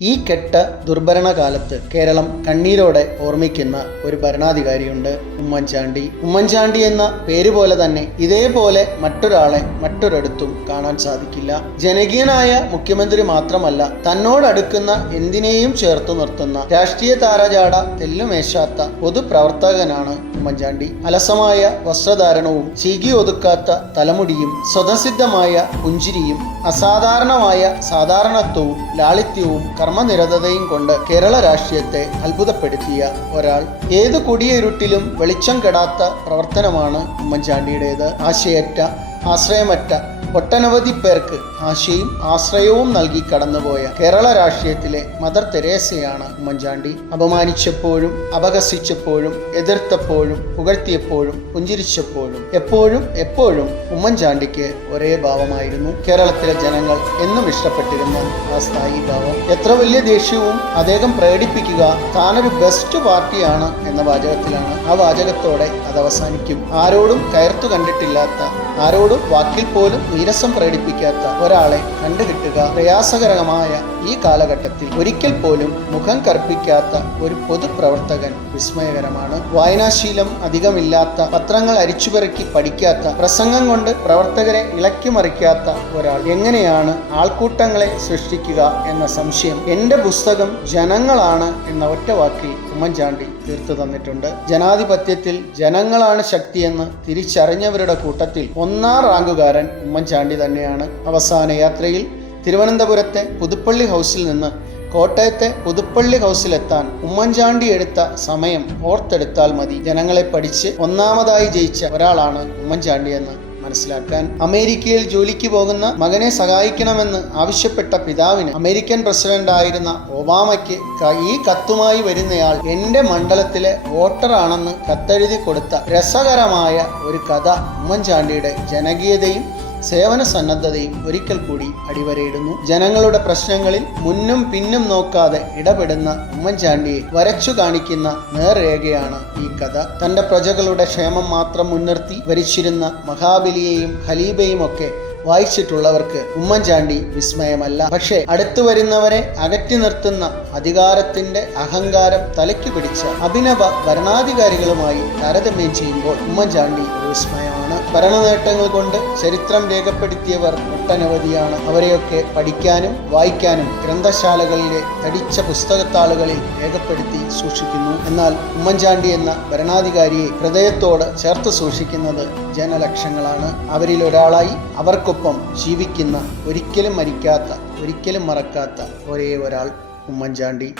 ഈ കെട്ട ദുർഭരണകാലത്ത് കേരളം കണ്ണീരോടെ ഓർമ്മിക്കുന്ന ഒരു ഭരണാധികാരിയുണ്ട് ഉമ്മൻചാണ്ടി. ഉമ്മൻചാണ്ടി എന്ന പേര് പോലെ തന്നെ ഇതേപോലെ മറ്റൊരാളെ മറ്റൊരിടത്തും കാണാൻ സാധിക്കില്ല. ജനകീയനായ മുഖ്യമന്ത്രി മാത്രമല്ല തന്നോടടുക്കുന്ന എന്തിനേയും ചേർത്തു നിർത്തുന്ന രാഷ്ട്രീയ താരജാട തെല്ലുമേശാത്ത പൊതുപ്രവർത്തകനാണ് ഉമ്മൻചാണ്ടി. അലസമായ വസ്ത്രധാരണവും ചീകി ഒതുക്കാത്ത തലമുടിയും സ്വതസിദ്ധമായ പുഞ്ചിരിയും അസാധാരണമായ സാധാരണത്വവും ലാളിത്യവും കർമ്മനിരതയും കൊണ്ട് കേരള രാഷ്ട്രീയത്തെ അത്ഭുതപ്പെടുത്തിയ ഒരാൾ. ഏത് കൊടിയിരുട്ടിലും വെളിച്ചം കെടാത്ത പ്രവർത്തനമാണ് ഉമ്മൻചാണ്ടിയുടേത്. ആശയറ്റ ആശ്രയമറ്റ ഒട്ടനവധി പേർക്ക് ആശയും ആശ്രയവും നൽകി കടന്നുപോയ കേരള രാഷ്ട്രീയത്തിലെ മദർ തെരേസയാണ് ഉമ്മൻചാണ്ടി. അപമാനിച്ചപ്പോഴും അപഹസിച്ചപ്പോഴും എതിർത്തപ്പോഴും പുകഴ്ത്തിയപ്പോഴും പുഞ്ചിരിച്ചപ്പോഴും എപ്പോഴും എപ്പോഴും ഉമ്മൻചാണ്ടിക്ക് ഒരേ ഭാവമായിരുന്നു. കേരളത്തിലെ ജനങ്ങൾ എന്നും ഇഷ്ടപ്പെട്ടിരുന്ന ആ സ്ഥായി ഭാവം എത്ര വലിയ ദേഷ്യവും അദ്ദേഹം പ്രകടിപ്പിക്കുക താനൊരു ബെസ്റ്റ് പാർട്ടിയാണ് എന്ന വാചകത്തിലാണ് ആ വാചകത്തോടെ അത് അവസാനിക്കും. ആരോടും കയർത്തു കണ്ടിട്ടില്ലാത്ത ആരോടും വാക്കിൽ പോലും നീരസം പ്രകടിപ്പിക്കാത്ത ഒരാളെ കണ്ടുകിട്ടുക പ്രയാസകരമായ ഈ കാലഘട്ടത്തിൽ ഒരിക്കൽ പോലും മുഖം കർപ്പിക്കാത്ത ഒരു പൊതുപ്രവർത്തകൻ വിസ്മയകരമാണ്. വായനാശീലം അധികമില്ലാത്ത പത്രങ്ങൾ അരിച്ചുപെറുക്കി പഠിക്കാത്ത പ്രസംഗം കൊണ്ട് പ്രവർത്തകരെ ഇളക്കിമറിക്കാത്ത ഒരാൾ എങ്ങനെയാണ് ആൾക്കൂട്ടങ്ങളെ സൃഷ്ടിക്കുക എന്ന സംശയം എന്റെ പുസ്തകം ജനങ്ങളാണ് എന്ന ഒറ്റ വാക്കിൽ ഉമ്മൻചാണ്ടി തീർത്തു തന്നിട്ടുണ്ട്. ജനാധിപത്യത്തിൽ ജനങ്ങളാണ് ശക്തിയെന്ന് തിരിച്ചറിഞ്ഞവരുടെ കൂട്ടത്തിൽ ഒന്നാം റാങ്കുകാരൻ ഉമ്മൻചാണ്ടി തന്നെയാണ് അവസാന യാത്രയിൽ തിരുവനന്തപുരത്തെ പുതുപ്പള്ളി ഹൗസിൽ നിന്ന് കോട്ടയത്തെ പുതുപ്പള്ളി ഹൗസിലെത്താൻ ഉമ്മൻചാണ്ടി എടുത്ത സമയം ഓർത്തെടുത്താൽ മതി. ജനങ്ങളെ പഠിച്ച് ഒന്നാമതായി ജയിച്ച ഒരാളാണ് ഉമ്മൻചാണ്ടി എന്ന്. മനസ്സിലാക്കാൻ അമേരിക്കയിൽ ജോലിക്ക് പോകുന്ന മകനെ സഹായിക്കണമെന്ന് ആവശ്യപ്പെട്ട പിതാവിന് അമേരിക്കൻ പ്രസിഡന്റ് ആയിരുന്ന ഒബാമയ്ക്ക് ഈ കത്തുമായി വരുന്നയാൾ എന്റെ മണ്ഡലത്തിലെ വോട്ടറാണെന്ന് കത്തെഴുതി കൊടുത്ത രസകരമായ ഒരു കഥ ഉമ്മൻചാണ്ടിയുടെ ജനകീയതയും സേവന സന്നദ്ധതയും ഒരിക്കൽ കൂടി അടിവരയിടുന്നു. ജനങ്ങളുടെ പ്രശ്നങ്ങളിൽ മുന്നും പിന്നും നോക്കാതെ ഇടപെടുന്ന ഉമ്മൻചാണ്ടിയെ വരച്ചു കാണിക്കുന്ന നേർരേഖയാണ് ഈ കഥ. തന്റെ പ്രജകളുടെ ക്ഷേമം മാത്രം മുൻനിർത്തി ഭരിച്ചിരുന്ന മഹാബലിയെയും ഖലീബയും ഒക്കെ വായിച്ചിട്ടുള്ളവർക്ക് ഉമ്മൻചാണ്ടി വിസ്മയമല്ല. പക്ഷേ അടുത്തു വരുന്നവരെ അകറ്റി നിർത്തുന്ന അധികാരത്തിന്റെ അഹങ്കാരം തലയ്ക്ക് പിടിച്ച അഭിനവ ഭരണാധികാരികളുമായി താരതമ്യം ചെയ്യുമ്പോൾ ഉമ്മൻചാണ്ടി വിസ്മയമാണ്. ഭരണ നേട്ടങ്ങൾ കൊണ്ട് ചരിത്രം രേഖപ്പെടുത്തിയവർ ഒട്ടനവധിയാണ്. അവരെയൊക്കെ പഠിക്കാനും വായിക്കാനും ഗ്രന്ഥശാലകളിലെ തടിച്ച പുസ്തകത്താളുകളിൽ രേഖപ്പെടുത്തി സൂക്ഷിക്കുന്നു. എന്നാൽ ഉമ്മൻചാണ്ടി എന്ന ഭരണാധികാരിയെ ഹൃദയത്തോട് ചേർത്ത് സൂക്ഷിക്കുന്നത് ജനലക്ഷങ്ങളാണ്. അവരിൽ ഒരാളായി അവർക്കൊപ്പം ജീവിക്കുന്ന ഒരിക്കലും മരിക്കാത്ത ഒരിക്കലും മറക്കാത്ത ഒരേ ഒരാൾ ഉമ്മൻചാണ്ടി.